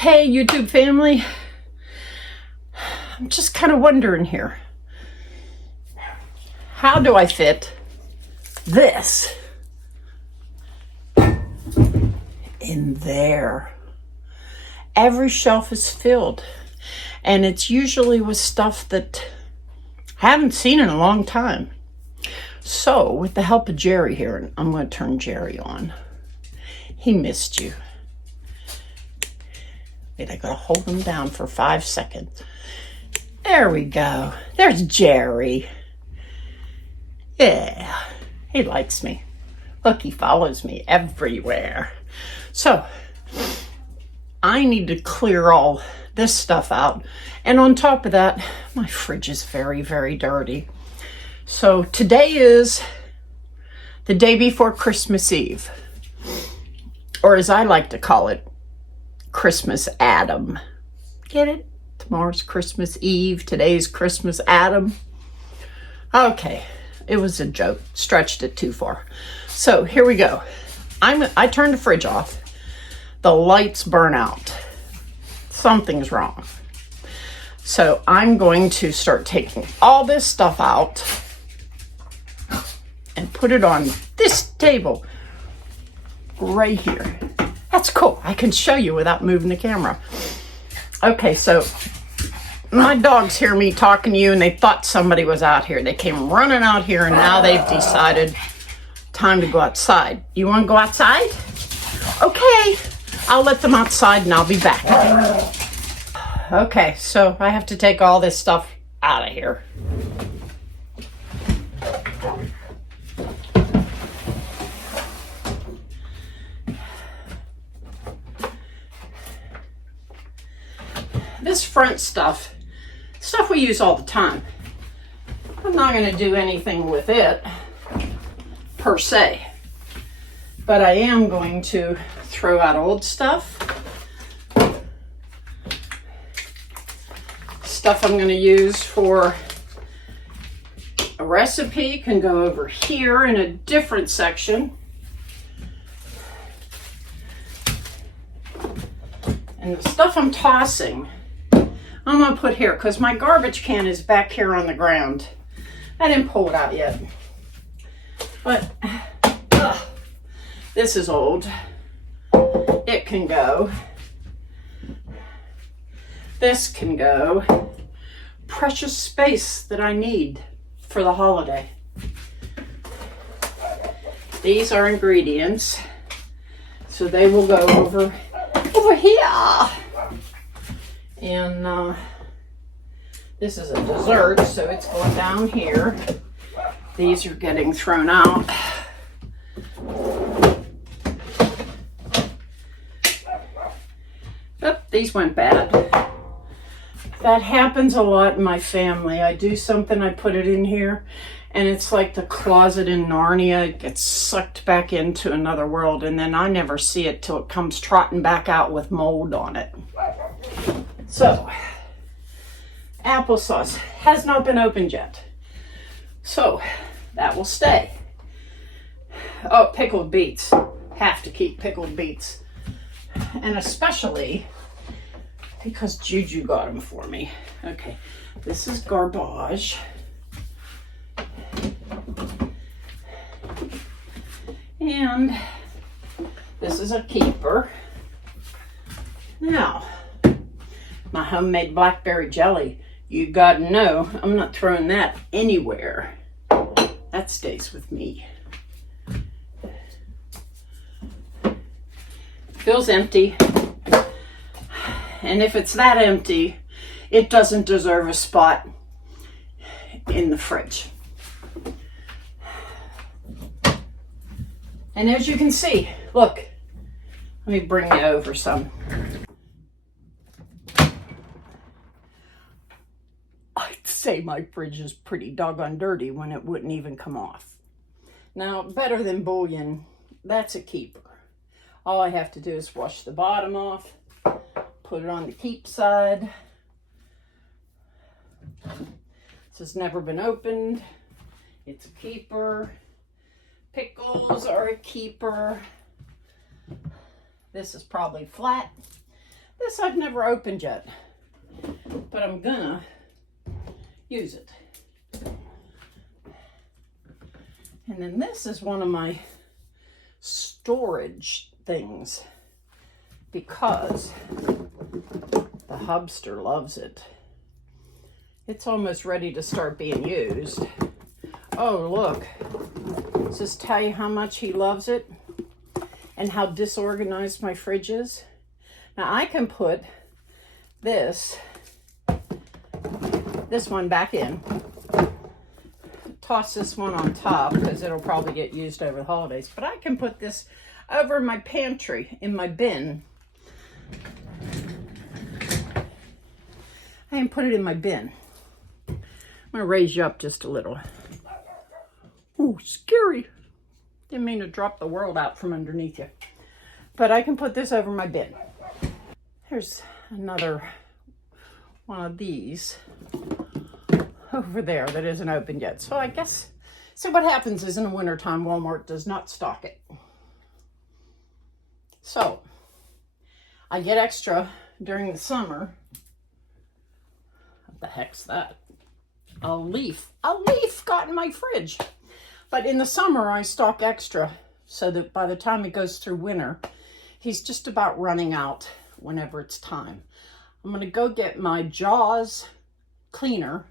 Hey, YouTube family. I'm just kind of wondering here. How do I fit this in there? Every shelf is filled, and it's usually with stuff that I haven't seen in a long time. So, with the help of Jerry here, I'm going to turn Jerry on. He missed you. Wait, I got to hold him down for 5 seconds. There we go. There's Jerry. Yeah, he likes me. Look, he follows me everywhere. So, I need to clear all this stuff out. And on top of that, my fridge is very, very dirty. So today is the day before Christmas Eve. Or as I like to call it, Christmas Adam. Get it? Tomorrow's Christmas Eve. Today's Christmas Adam. Okay, it was a joke. Stretched it too far. So here we go. I turned the fridge off. The lights burn out. Something's wrong. So I'm going to start taking all this stuff out and put it on this table right here. That's cool. I can show you without moving the camera. Okay, so my dogs hear me talking to you and they thought somebody was out here. They came running out here and now they've decided time to go outside. You want to go outside? Okay, I'll let them outside and I'll be back. Okay, so I have to take all this stuff out of here. This front stuff we use all the time. I'm not going to do anything with it per se, but I am going to throw out old stuff. Stuff I'm going to use for a recipe can go over here in a different section. And the stuff I'm tossing, I'm going to put here because my garbage can is back here on the ground. I didn't pull it out yet. But this is old. It can go. This can go. Precious space that I need for the holiday. These are ingredients. So they will go over here. And this is a dessert, so it's going down here. These are getting thrown out. Oh, these went bad. That happens a lot in my family. I do something, I put it in here, and it's like the closet in Narnia. It gets sucked back into another world, and then I never see it till it comes trotting back out with mold on it. So, applesauce has not been opened yet. So, that will stay. Oh, pickled beets. Have to keep pickled beets. And especially because Juju got them for me. Okay, this is garbage. And this is a keeper. Now, my homemade blackberry jelly. You gotta know, I'm not throwing that anywhere. That stays with me. Feels empty. And if it's that empty, it doesn't deserve a spot in the fridge. And as you can see, look, let me bring you over some. I'd say my fridge is pretty doggone dirty when it wouldn't even come off. Now, better than bouillon, that's a keeper. All I have to do is wash the bottom off, put it on the keep side. This has never been opened. It's a keeper. Pickles are a keeper. This is probably flat, This I've never opened yet, but I'm gonna use it. And then this is one of my storage things because the hubster loves it. It's almost ready to start being used. Oh, look. Does this tell you how much he loves it and how disorganized my fridge is? Now I can put this one back in, toss this one on top because it'll probably get used over the holidays, but I can put this over my pantry in my bin. I can put it in my bin. I'm gonna raise you up just a little. Ooh, scary. Didn't mean to drop the world out from underneath you. But I can put this over my bin. Here's another one of these over there that isn't opened yet. So I guess, so what happens is in the wintertime, Walmart does not stock it. So I get extra during the summer. What the heck's that? A leaf got in my fridge. But in the summer, I stock extra so that by the time it goes through winter, he's just about running out whenever it's time. I'm going to go get my Jaws cleaner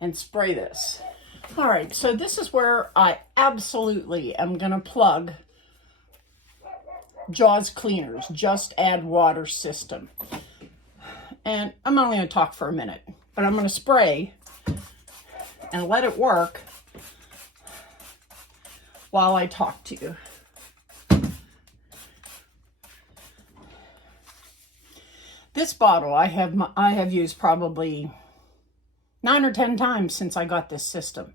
and spray this. All right, so this is where I absolutely am going to plug Jaws cleaners, just add water system. And I'm only going to talk for a minute, but I'm going to spray and let it work while I talk to you. This bottle I have used probably 9 or 10 times since I got this system.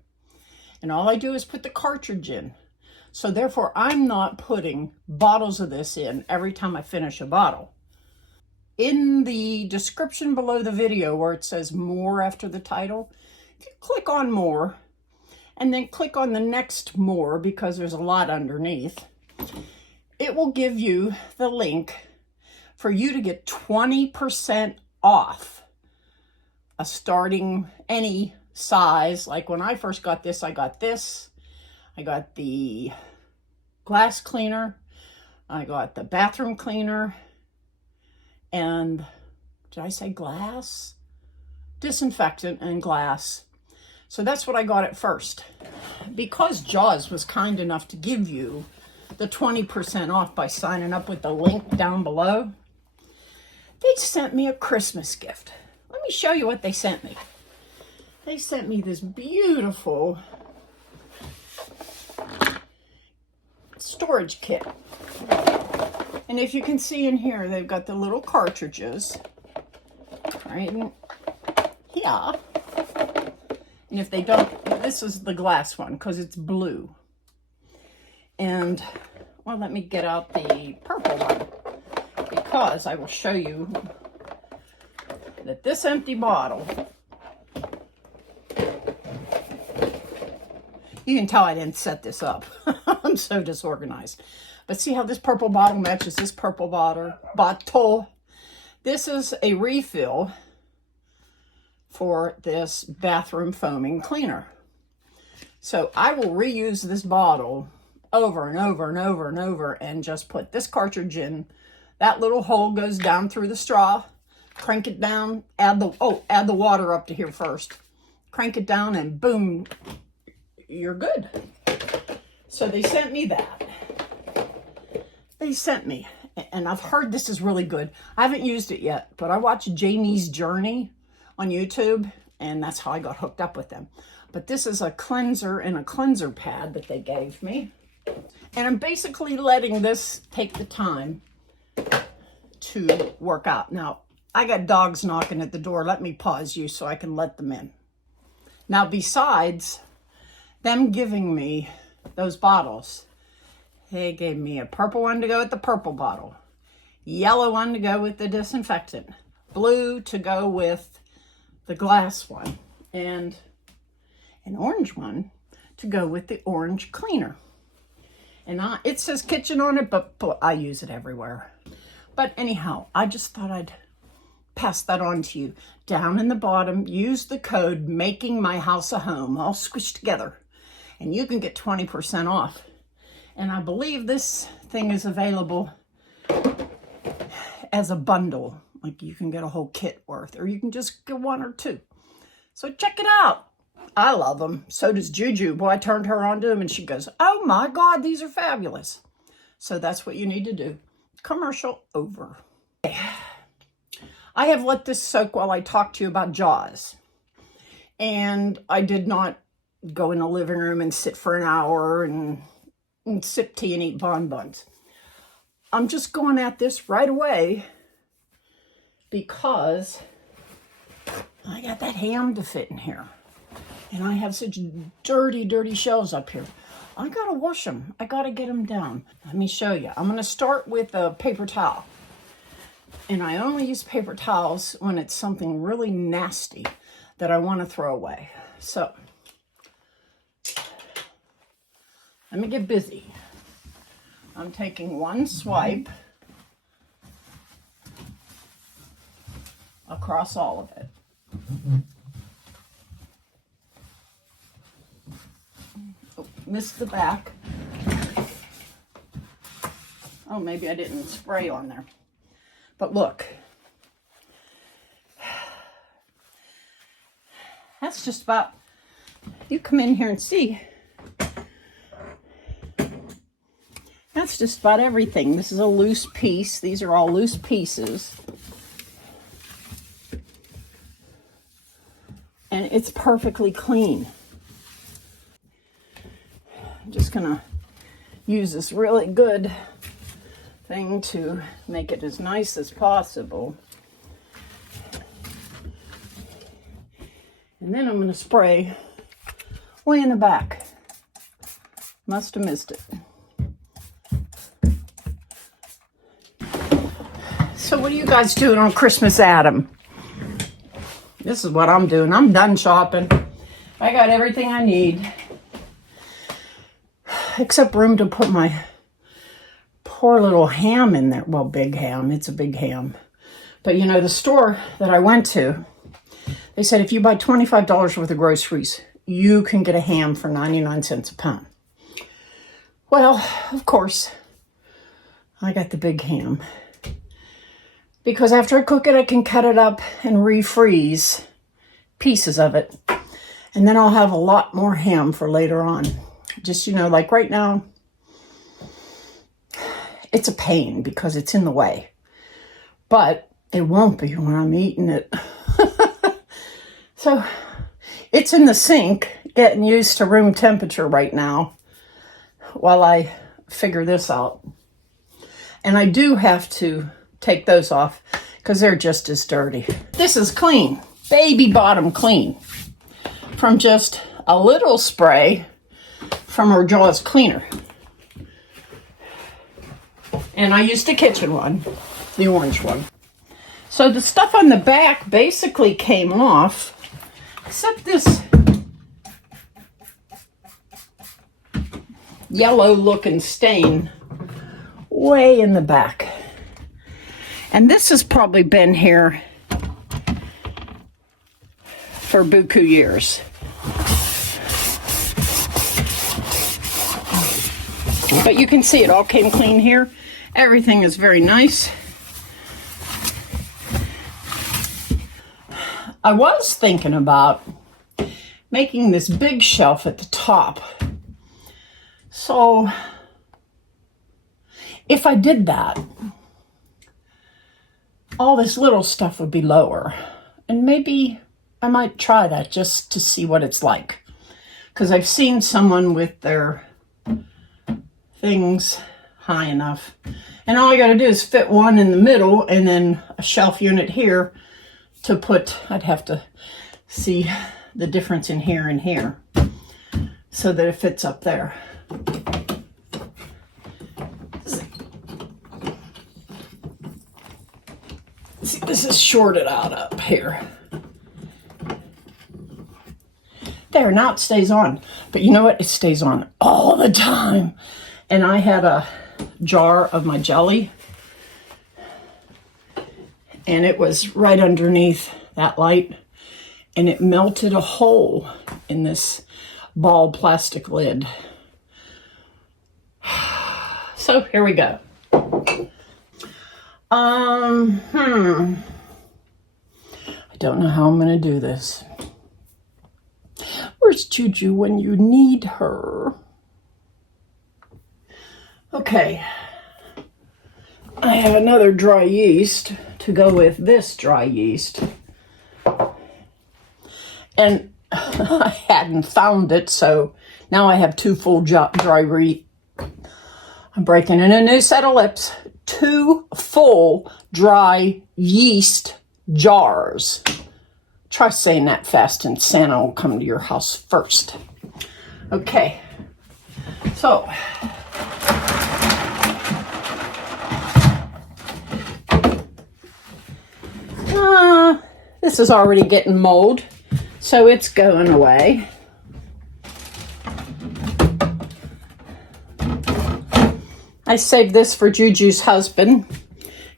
And all I do is put the cartridge in. So therefore I'm not putting bottles of this in every time I finish a bottle. In the description below the video where it says more after the title, if you click on more, and then click on the next more because there's a lot underneath, it will give you the link for you to get 20% off a starting any size. Like when I first got this, I got this. I got the glass cleaner. I got the bathroom cleaner. And did I say glass? Disinfectant and glass. So that's what I got at first. Because Jaws was kind enough to give you the 20% off by signing up with the link down below, they sent me a Christmas gift. Let me show you what they sent me. They sent me this beautiful storage kit. And if you can see in here, they've got the little cartridges, right? Yeah. And if they don't, this is the glass one because it's blue. And, well, let me get out the purple one because I will show you that this empty bottle, you can tell I didn't set this up. I'm so disorganized. But see how this purple bottle matches this purple bottle? This is a refill for this bathroom foaming cleaner. So I will reuse this bottle over and over and over and over and just put this cartridge in. That little hole goes down through the straw. Crank it down, add the water up to here first. Crank it down and boom, you're good. So they sent me that. They sent me, and I've heard this is really good. I haven't used it yet, but I watched Jamie's Journey on YouTube, and that's how I got hooked up with them. But this is a cleanser and a cleanser pad that they gave me. And I'm basically letting this take the time to work out. Now, I got dogs knocking at the door. Let me pause you so I can let them in. Now, besides them giving me those bottles, they gave me a purple one to go with the purple bottle, yellow one to go with the disinfectant, blue to go with the glass one, and an orange one to go with the orange cleaner. And it says kitchen on it, but I use it everywhere. But anyhow, I just thought I'd pass that on to you. Down in the bottom, use the code MAKINGMYHOUSEAHOME, all squished together, and you can get 20% off. And I believe this thing is available as a bundle. Like you can get a whole kit worth, or you can just get one or two. So check it out. I love them. So does Juju. Boy, I turned her on to them and she goes, oh my God, these are fabulous. So that's what you need to do. Commercial over. I have let this soak while I talk to you about Jaws. And I did not go in the living room and sit for an hour and sip tea and eat bonbons. I'm just going at this right away because I got that ham to fit in here. And I have such dirty, dirty shelves up here. I gotta wash them. I gotta get them down. Let me show you. I'm gonna start with a paper towel. And I only use paper towels when it's something really nasty that I want to throw away. So, let me get busy. I'm taking one swipe across all of it. Oh, missed the back. Oh, maybe I didn't spray on there. But look, that's just about, you come in here and see, that's just about everything. This is a loose piece. These are all loose pieces. And it's perfectly clean. I'm just gonna use this really good thing to make it as nice as possible. And then I'm going to spray way in the back. Must have missed it. So what are you guys doing on Christmas, Adam? This is what I'm doing. I'm done shopping. I got everything I need. Except room to put my poor little ham in there. Well, big ham. It's a big ham. But you know, the store that I went to, they said if you buy $25 worth of groceries, you can get a ham for 99 cents a pound. Well, of course, I got the big ham. Because after I cook it, I can cut it up and refreeze pieces of it. And then I'll have a lot more ham for later on. Just, you know, like right now, it's a pain because it's in the way. But it won't be when I'm eating it. So it's in the sink, getting used to room temperature right now while I figure this out. And I do have to take those off because they're just as dirty. This is clean, baby bottom clean, from just a little spray from our Jaws cleaner. And I used the kitchen one, the orange one. So the stuff on the back basically came off, except this yellow looking stain way in the back. And this has probably been here for buku years. But you can see it all came clean here. Everything is very nice. I was thinking about making this big shelf at the top. So if I did that, all this little stuff would be lower. And maybe I might try that just to see what it's like. Because I've seen someone with their things high enough. And all I got to do is fit one in the middle and then a shelf unit here to put, I'd have to see the difference in here and here so that it fits up there. See, this is shorted out up here. There, now it stays on. But you know what? It stays on all the time. And I had a jar of my jelly. and it was right underneath that light, and it melted a hole in this ball plastic lid. So here we go. I don't know how I'm going to do this. Where's Juju when you need her? Okay. I have another dry yeast to go with this dry yeast. And I hadn't found it, so now I have 2 full I'm breaking in a new set of lips. 2 full dry yeast jars. Try saying that fast and Santa will come to your house first. Okay, so this is already getting mold, so it's going away. I saved this for Juju's husband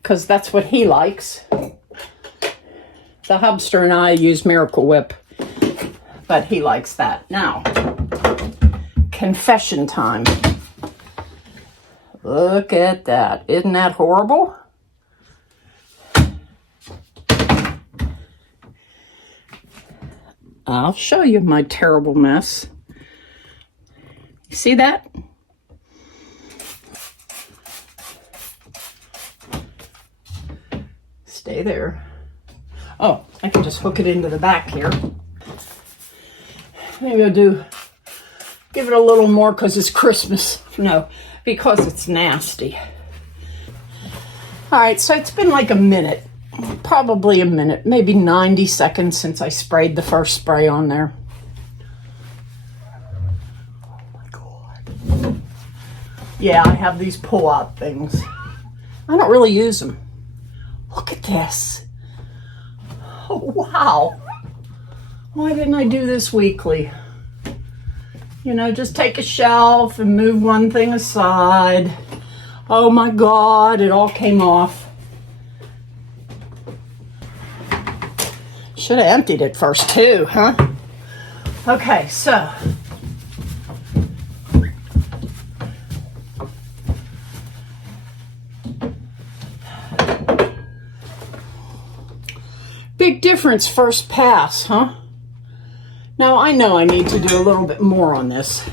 because that's what he likes. The hubster and I use Miracle Whip, but he likes that. Now, confession time. Look at that. Isn't that horrible? I'll show you my terrible mess. You see that? Stay there. Oh, I can just hook it into the back here. Maybe I'll give it a little more because it's Christmas. No, because it's nasty. All right, so it's been like a minute. Probably a minute, maybe 90 seconds since I sprayed the first spray on there. Oh my God. Yeah, I have these pull-out things. I don't really use them. Look at this. Oh, wow. Why didn't I do this weekly? You know, just take a shelf and move one thing aside. Oh my God, it all came off. Should have emptied it first too, huh? Okay, so big difference first pass, huh? Now I know I need to do a little bit more on this.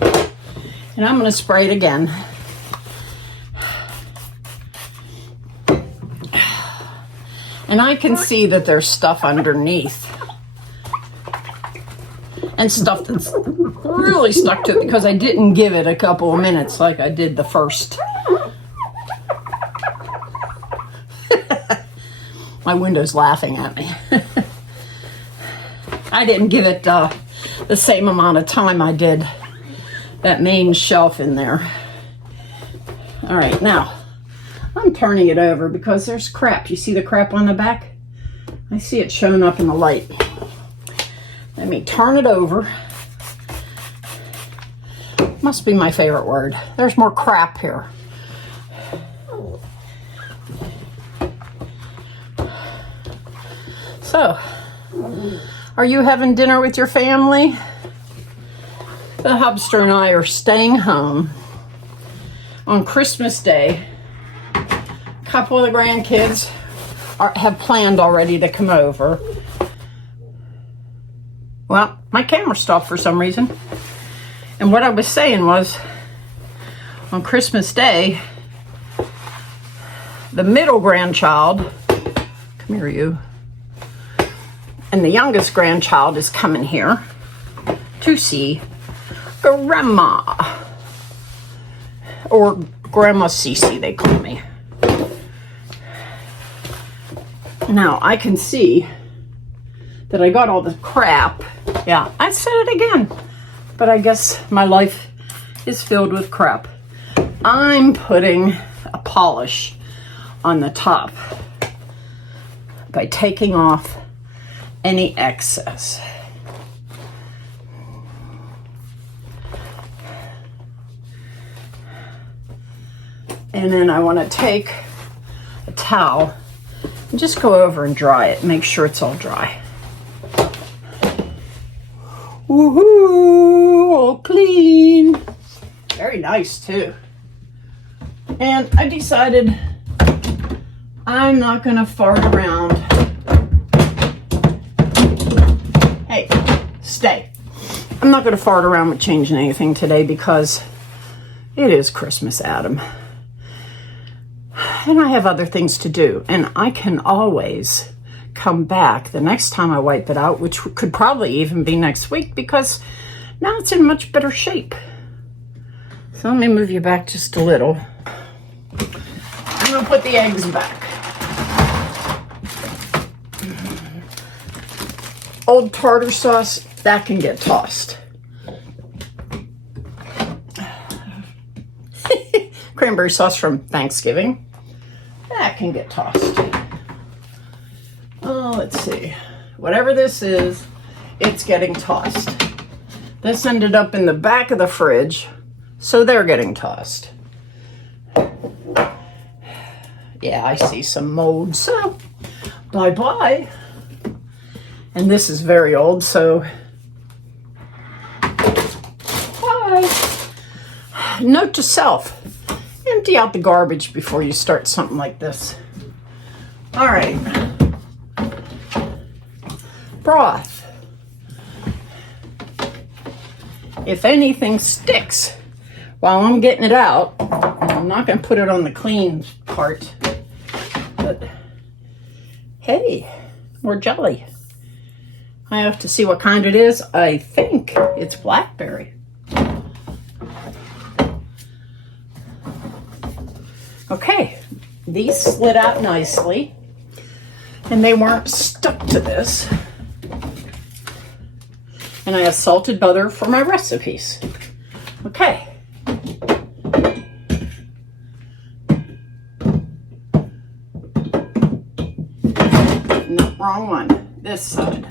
And I'm going to spray it again. And I can see that there's stuff underneath. And stuff that's really stuck to it because I didn't give it a couple of minutes like I did the first. My window's laughing at me. I didn't give it the same amount of time I did that main shelf in there. All right, now I'm turning it over because there's crap. You see the crap on the back? I see it showing up in the light. Let me turn it over. Must be my favorite word. There's more crap here. So, are you having dinner with your family? The hubster and I are staying home on Christmas Day. A couple of the grandkids have planned already to come over. Well, my camera stopped for some reason. And what I was saying was, on Christmas Day, the middle grandchild, come here you, and the youngest grandchild is coming here to see Grandma, or Grandma Cece, they call me. Now, I can see that I got all the crap. Yeah, I said it again. But I guess my life is filled with crap. I'm putting a polish on the top by taking off any excess. And then I want to take a towel and just go over and dry it. Make sure it's all dry. Woohoo! All clean. Very nice too. And I decided I'm not gonna fart around. Hey, stay. I'm not gonna fart around with changing anything today because it is Christmas, Adam. And I have other things to do. And I can always come back the next time I wipe it out, which could probably even be next week because now it's in much better shape. So let me move you back just a little. I'm gonna put the eggs back. Old tartar sauce, that can get tossed. Cranberry sauce from Thanksgiving, that can get tossed. Oh, let's see. Whatever this is, it's getting tossed. This ended up in the back of the fridge, so they're getting tossed. Yeah, I see some mold, so bye-bye. And this is very old, so bye. Note to self, empty out the garbage before you start something like this. All right. Broth. If anything sticks while I'm getting it out, and I'm not going to put it on the clean part, but hey, more jelly. I have to see what kind it is. I think it's blackberry. Okay, these slid out nicely, and they weren't stuck to this. And I have salted butter for my recipes. Okay. No, wrong one. This side.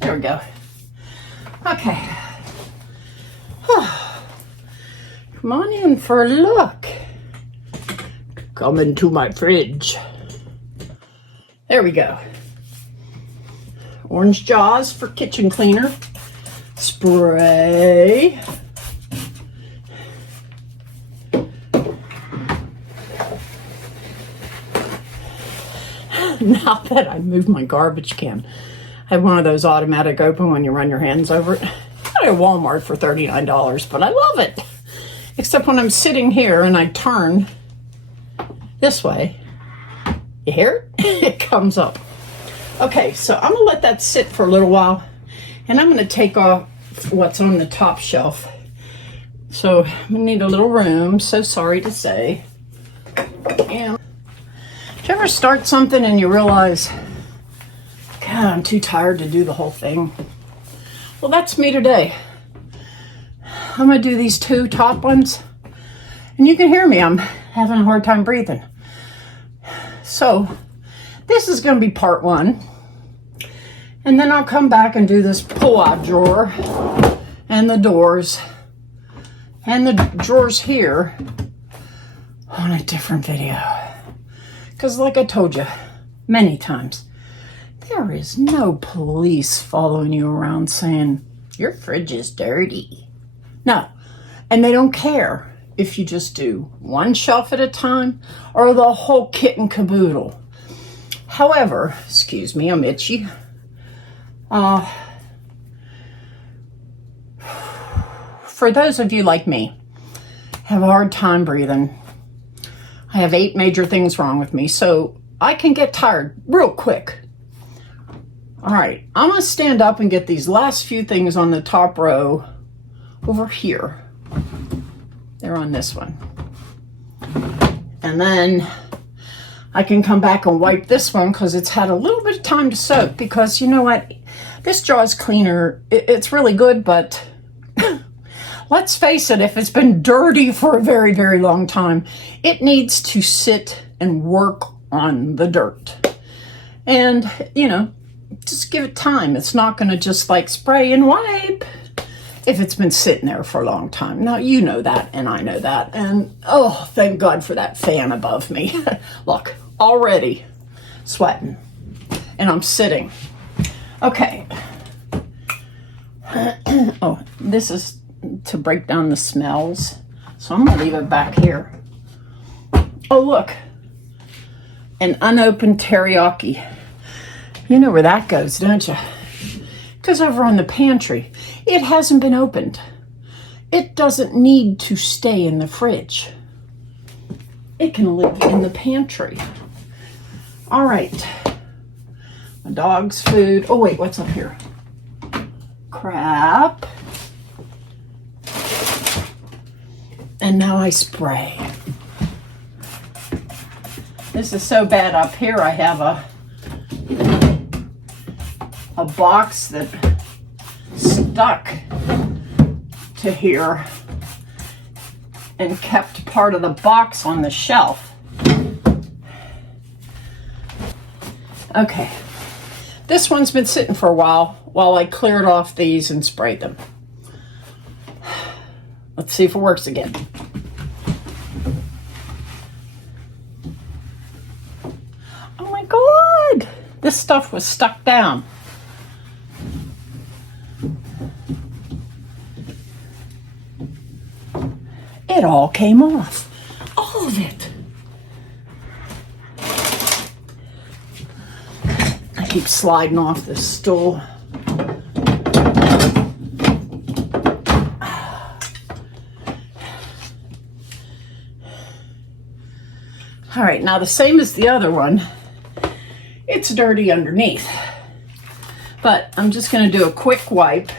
There we go. Okay. Come on in for a look. Come into my fridge. There we go. Orange Jaws for kitchen cleaner. Spray. Now that I moved my garbage can, I have one of those automatic open when you run your hands over it. I got it at Walmart for $39, but I love it. Except when I'm sitting here and I turn this way, you hear it? It comes up. Okay, so I'm gonna let that sit for a little while, and I'm gonna take off what's on the top shelf. So I'm gonna need a little room, so sorry to say. And do you ever start something and you realize, God, I'm too tired to do the whole thing? Well, that's me today. I'm gonna do these two top ones, and you can hear me, I'm having a hard time breathing. So this is gonna be part one, and then I'll come back and do this pull-out drawer and the doors and the drawers here on a different video. Because like I told you many times, there is no police following you around saying, your fridge is dirty. No, and they don't care if you just do one shelf at a time or the whole kit and caboodle. However, excuse me, I'm itchy. For those of you like me, have a hard time breathing. I have 8 major things wrong with me, so I can get tired real quick. All right, I'm gonna stand up and get these last few things on the top row over here. They're on this one. And then I can come back and wipe this one because it's had a little bit of time to soak, because you know what? This Jaws cleaner, it's really good, but let's face it, if it's been dirty for a very, very long time, it needs to sit and work on the dirt. And, you know, just give it time. It's not going to just like spray and wipe. if it's been sitting there for a long time. Now, you know that, and I know that. And, oh, thank God for that fan above me. Look, already sweating. And I'm sitting. Okay. Oh, this is to break down the smells. So I'm going to leave it back here. Oh, look. An unopened teriyaki. You know where that goes, don't you? Because over on the pantry, it hasn't been opened. It doesn't need to stay in the fridge. It can live in the pantry. All right. My dog's food. Oh, wait, what's up here? Crap. And now I spray. This is so bad up here. I have a box that stuck to here and kept part of the box on the shelf. Okay, this one's been sitting for a while I cleared off these and sprayed them. Let's see if it works again. Oh my God, this stuff was stuck down. It all came off. All of it. I keep sliding off this stool. All right, now the same as the other one, it's dirty underneath. But I'm just going to do a quick wipe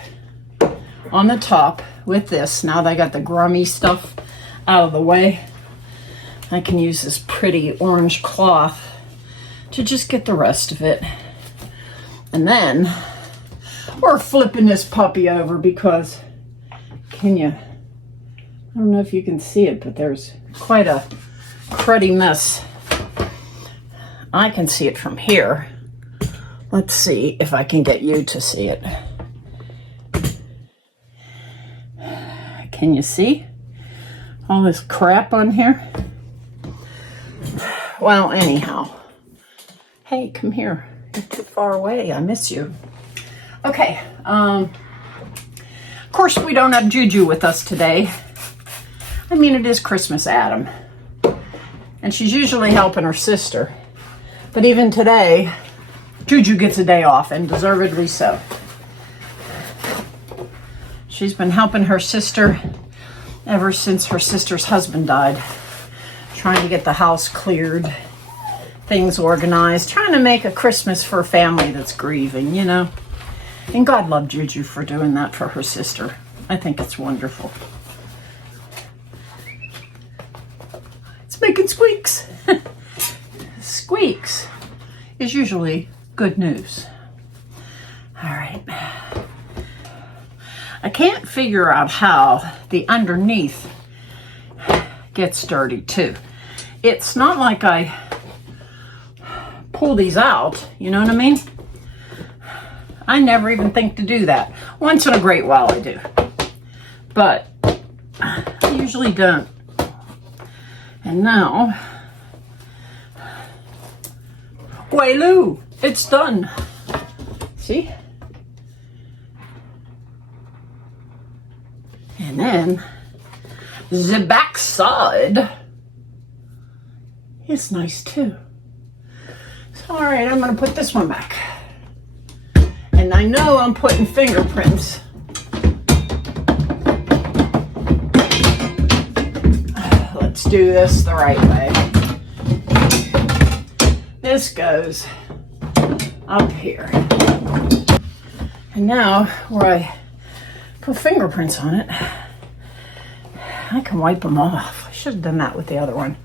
on the top with this. Now that I got the grummy stuff out of the way, I can use this pretty orange cloth to just get the rest of it. And then we're flipping this puppy over because, I don't know if you can see it, but there's quite a cruddy mess. I can see it from here. Let's see if I can get you to see it. Can you see all this crap on here? Well, anyhow. Hey, come here. You're too far away. I miss you. Okay. Of course, we don't have Juju with us today. I mean, it is Christmas, Adam. And she's usually helping her sister. But even today, Juju gets a day off, and deservedly so. She's been helping her sister ever since her sister's husband died. Trying to get the house cleared, things organized, trying to make a Christmas for a family that's grieving, you know. And God love Juju for doing that for her sister. I think it's wonderful. It's making squeaks. Squeaks is usually good news. All right. I can't figure out how the underneath gets dirty too. It's not like I pull these out, you know what I mean? I never even think to do that. Once in a great while I do. But I usually don't. And now, Wayloo, it's done. See? And then the back side is nice too. So, all right, I'm going to put this one back. And I know I'm putting fingerprints. Let's do this the right way. This goes up here. And now, where I put fingerprints on it, I can wipe them off. I should have done that with the other one.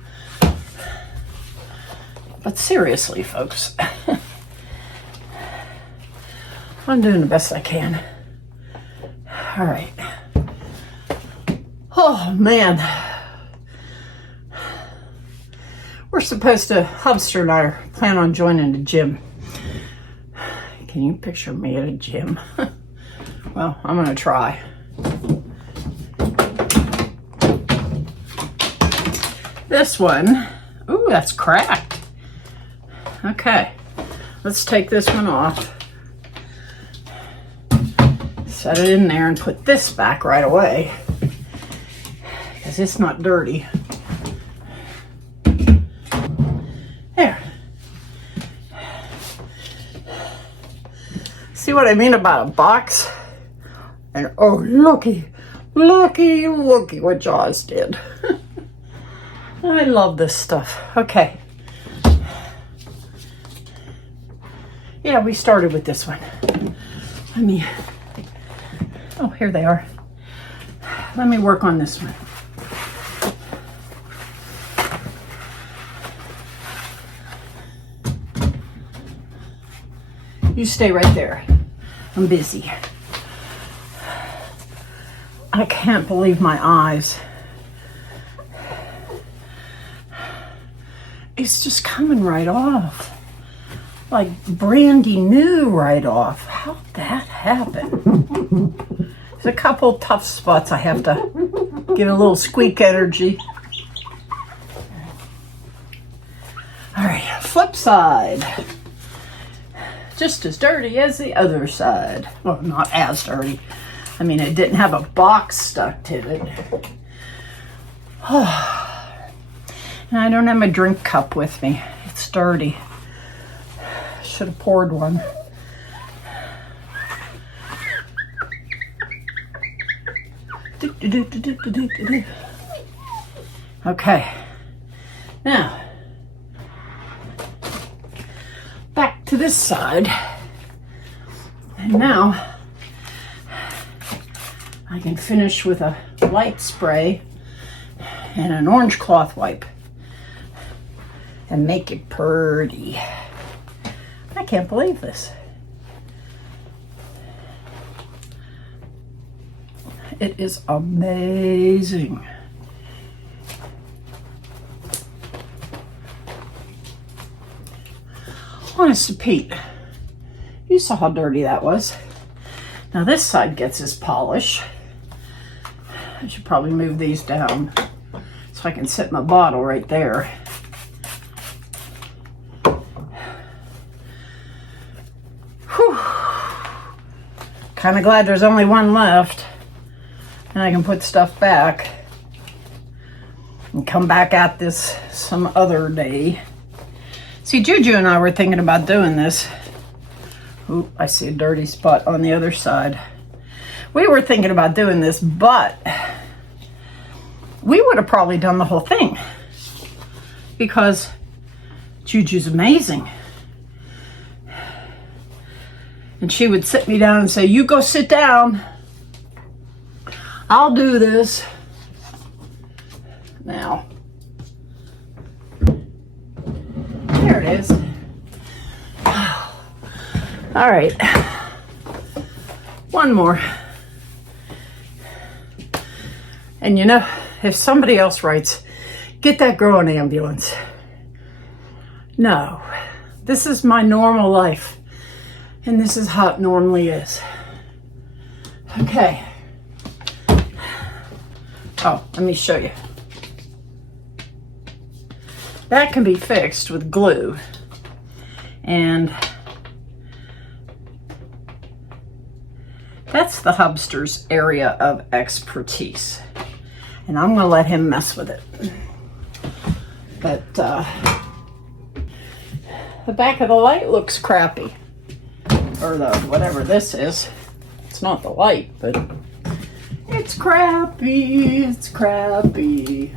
But seriously, folks, I'm doing the best I can. All right. Oh, man. We're supposed to, Hubster and I plan on joining the gym. Can you picture me at a gym? Well, I'm going to try. this one. Ooh, that's cracked. Okay, let's take this one off. Set it in there and put this back right away because it's not dirty. There. See what I mean about a box? And oh, looky what Jaws did. I love this stuff. Okay. Yeah, we started with this one. Oh, here they are. Let me work on this one. You stay right there. I'm busy. I can't believe my eyes. It's just coming right off. Like brandy new right off. How'd that happen? There's a couple tough spots I have to get a little squeak energy. All right, flip side. Just as dirty as the other side. Well, not as dirty. I mean, it didn't have a box stuck to it. And I don't have my drink cup with me. It's dirty. Should have poured one. Okay. Now, back to this side. And now, I can finish with a light spray and an orange cloth wipe and make it pretty. I can't believe this. It is amazing. Honest to Pete, you saw how dirty that was. Now this side gets his polish. I should probably move these down so I can set my bottle right there. Whew. Kind of glad there's only one left. And I can put stuff back and come back at this some other day. See, Juju and I were thinking about doing this. Ooh, I see a dirty spot on the other side. We were thinking about doing this, but we would have probably done the whole thing because Juju's amazing. And she would sit me down and say, "You go sit down. I'll do this." Now, there it is. All right, one more. And you know, if somebody else writes, "Get that girl an ambulance." No, this is my normal life. And this is how it normally is. Okay. Oh, let me show you. That can be fixed with glue. And that's the hubster's area of expertise. And I'm gonna let him mess with it. But the back of the light looks crappy. Or the whatever this is. It's not the light, but it's crappy. It's crappy.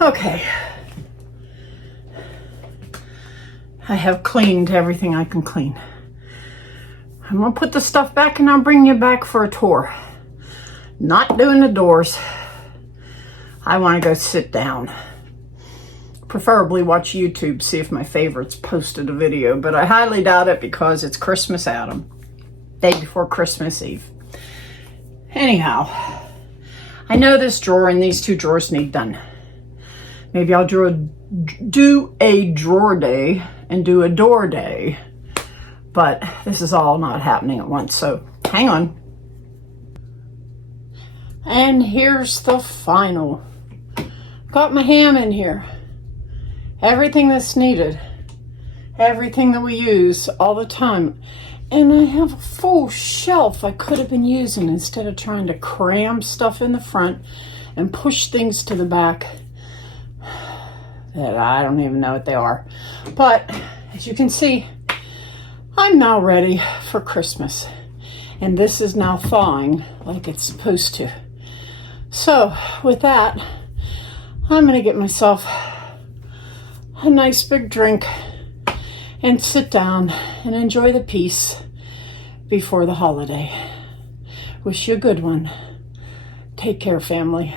Okay. I have cleaned everything I can clean. I'm gonna put the stuff back and I'll bring you back for a tour. Not doing the doors. I want to go sit down. Preferably watch YouTube, see if my favorites posted a video, but I highly doubt it because it's Christmas Adam. Day before Christmas Eve. Anyhow, I know this drawer and these two drawers need done. Maybe I'll do a drawer day and do a door day. but this is all not happening at once, so hang on. And here's the final. Got my ham in here. Everything that's needed. Everything that we use all the time. And I have a full shelf I could have been using instead of trying to cram stuff in the front and push things to the back that I don't even know what they are. But as you can see, I'm now ready for Christmas. And this is now thawing like it's supposed to. So with that, I'm gonna get myself a nice big drink and sit down and enjoy the peace before the holiday. Wish you a good one. Take care, family.